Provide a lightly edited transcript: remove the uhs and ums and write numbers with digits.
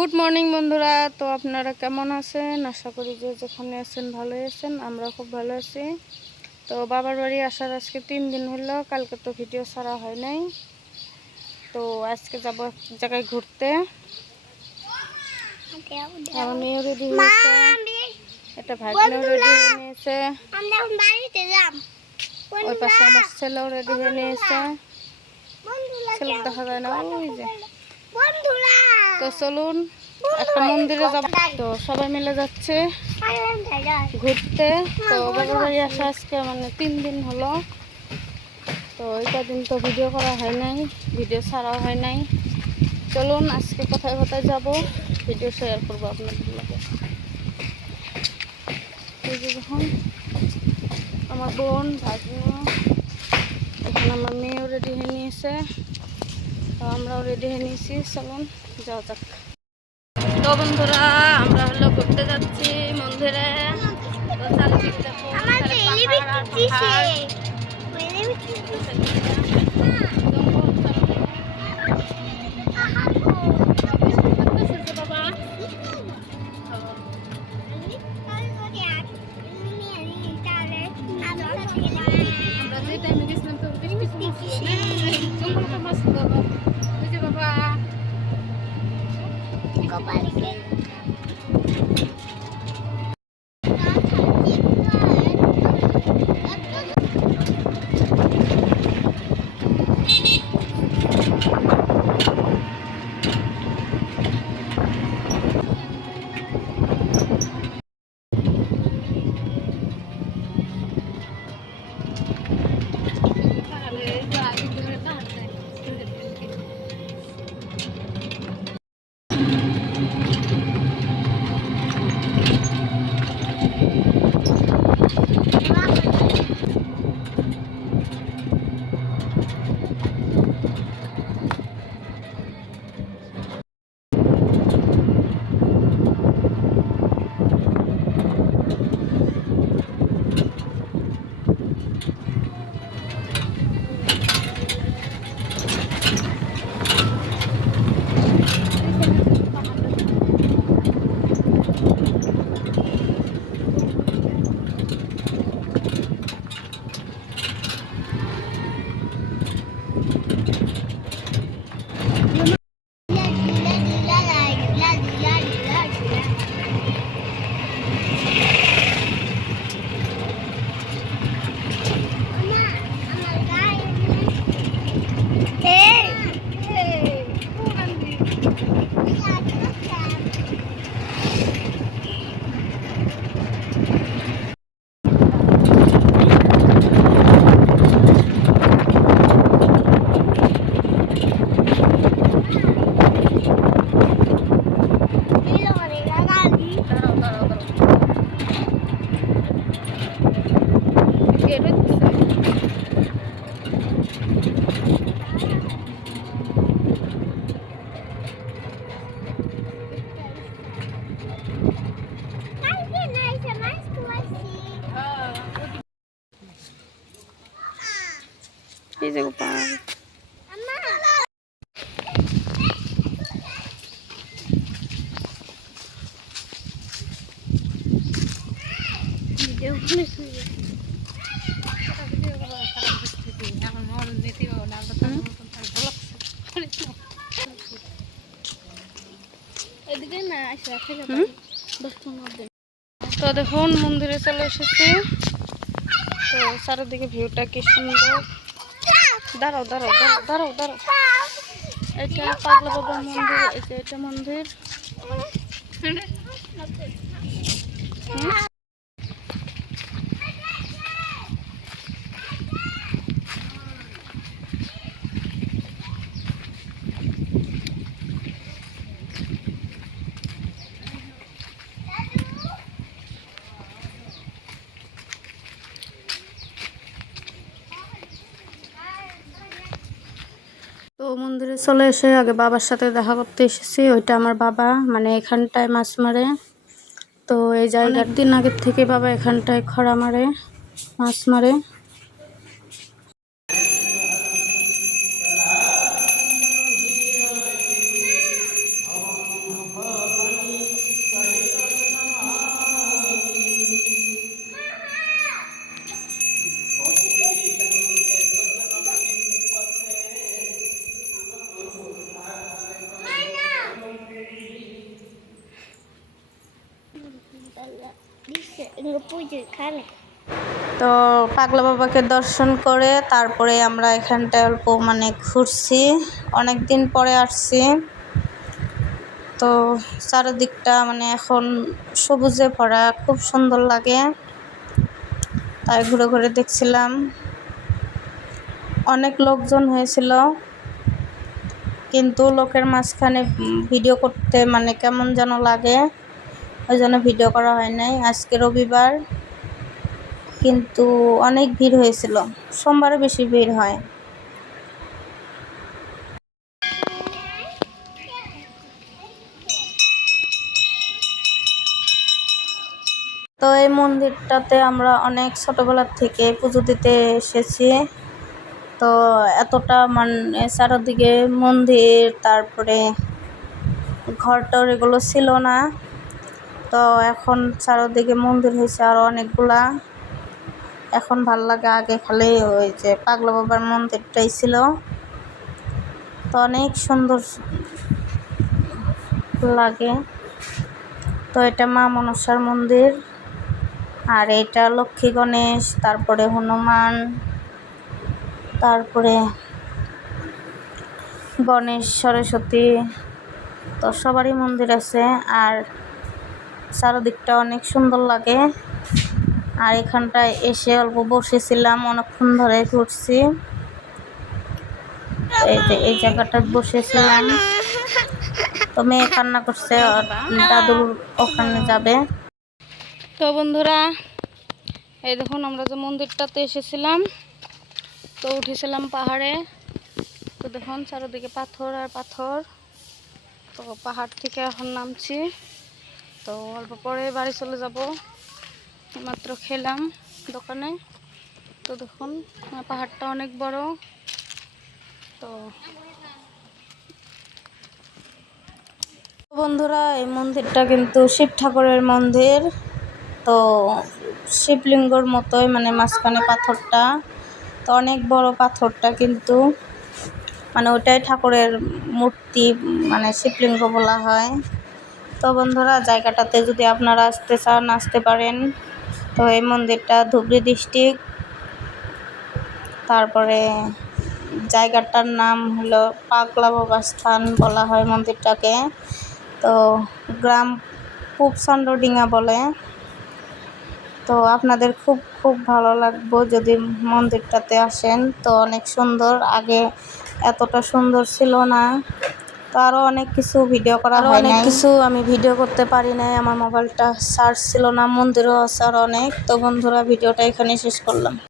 Good morning বন্ধুরা। তো আপনারা কেমন আছেন? আশা করি যে যেখানে আছেন ভালোই আছেন। আমরা খুব ভালো আছি। তো বাবার বাড়ি আসার আজকে 3 দিন হলো। কালকে তো ভিডিও ছাড়া হয় নাই। তো আজকে যাব এক জায়গায় ঘুরতে। আমার মেয়েও রেডি হয়েছে, এটা ভাগ্নেও রেডি হয়ে নিয়েছে, ওই পাশে আমার ছেলেও রেডি হয়ে নিয়েছে। ছেলে দেখা যায় না, ওই যে। তো চলুন একটা মন্দিরে যাব। তো সবাই মিলে যাচ্ছে ঘুরতে। তো বাবার বাড়ি আসা আজকে 3 দিন হলো। তো এটা দিন তো ভিডিও করা হয় নাই, ভিডিও ছাড়াও হয় নাই। চলুন আজকে কোথায় কোথায় যাব ভিডিও শেয়ার করবো আপনাদের লগে। এই যে যখন আমার বোন ভাগ্নে, এখানে আমার মেয়েও রেডি হয়ে নিয়েছে, তো আমরাও রেডি হয়ে নিয়েছি। চলুন যাওয়া যাক। তো বন্ধুরা আমরা হলো ঘুরতে যাচ্ছি মন্দিরে। তো চারিদিকে দেখো আমরা যে টাইমে গেছিলাম তো বাবা এই যে গোপাল। তো দেখুন মন্দিরে চলে এসেছি। তো চারিদিকে ভিউটা কি সুন্দর। দাঁড়াও দাঁড়াও দাঁড়াও দাঁড়াও দাঁড়াও। এটা পাগলা বাবার মন্দির, এই যে এটা মন্দির। তো মন্দিরে চলে এসে আগে বাবার সাথে দেখা করতে এসেছি। ওইটা আমার বাবা, এখানটায় মাছ মারে। তো এই জায়গার দিন আগের থেকে বাবা এখানটায় খরা মারে, মাছ মারে। তো পাগলা বাবাকে দর্শন করে তারপরে আমরা এখানটায় অল্প মানে ঘুরছি, অনেক দিন পরে আসছি। তো চারিদিকটা মানে এখন সবুজে ভরা, খুব সুন্দর লাগে, তাই ঘুরে ঘুরে দেখছিলাম। অনেক লোকজন হয়েছিল, কিন্তু লোকের মাঝখানে ভিডিও করতে মানে কেমন যেন লাগে, ওই জন্য ভিডিও করা হয় নাই। আজকে রবিবার, কিন্তু অনেক ভিড় হয়েছিল, সোমবারে বেশি ভিড় হয়। তো এই মন্দিরটাতে আমরা অনেক ছোটোবেলার থেকে পুজো দিতে এসেছি। তো এতটা মানে চারদিকে মন্দির, তারপরে ঘরটর এগুলো ছিল না। তো এখন চারদিকে মন্দির হয়েছে আরও অনেকগুলা, এখন ভাল লাগে। আগে খালি ওই যে পাগলা বাবার মন্দিরটাই ছিল, তো অনেক সুন্দর লাগে। তো এটা মা মনসার মন্দির, আর এটা লক্ষ্মী গণেশ, তারপরে হনুমান, তারপরে গণেশ, সরস্বতী, তো সবারই মন্দির আছে। আর চারদিকটা অনেক সুন্দর লাগে। আর এখানটায় এসে অল্প বসেছিলাম, অনেকক্ষণ ধরে ঘুরছি। এই জায়গাটায় বসেছিলাম। তো মেয়ে কান্না করছে, দাদুর ওখানে যাবে। তো বন্ধুরা, এই দেখুন আমরা যে মন্দিরটাতে এসেছিলাম, তো উঠেছিলাম পাহাড়ে। তো দেখুন চারিদিকে পাথর আর পাথর। তো পাহাড় থেকে এখন নামছি, তো অল্প পরে বাড়ি চলে যাব। মাত্র খেলাম দোকানে। তো দেখুন পাহাড়টা অনেক বড়। তো বন্ধুরা, এই মন্দিরটা কিন্তু শিব ঠাকুরের মন্দির। তো শিবলিঙ্গর মতোই, মানে মাঝখানে পাথরটা, তো অনেক বড় পাথরটা, কিন্তু মানে ওটাই ঠাকুরের মূর্তি, মানে শিবলিঙ্গ বলা হয়। তো বন্ধুরা, জায়গাটাতে যদি আপনারা আসতে চান আসতে পারেন। তো এই মন্দিরটা ধুবড়ী ডিস্ট্রিক্ট, তারপরে জায়গাটার নাম হলো পাগলা বাবা স্থান বলা হয় মন্দিরটাকে। তো গ্রাম পুবচন্দ্রডিঙা বলে। তো আপনাদের খুব খুব ভালো লাগবে যদি মন্দিরটাতে আসেন। তো অনেক সুন্দর, আগে এতটা সুন্দর ছিল না। তো আরও অনেক কিছু ভিডিও করা হয় নাই, অনেক কিছু আমি ভিডিও করতে পারি নাই, আমার মোবাইলটা চার্জ ছিল না। মন্দিরও আছে আর অনেক। তো বন্ধুরা, ভিডিওটা এখানে শেষ করলাম।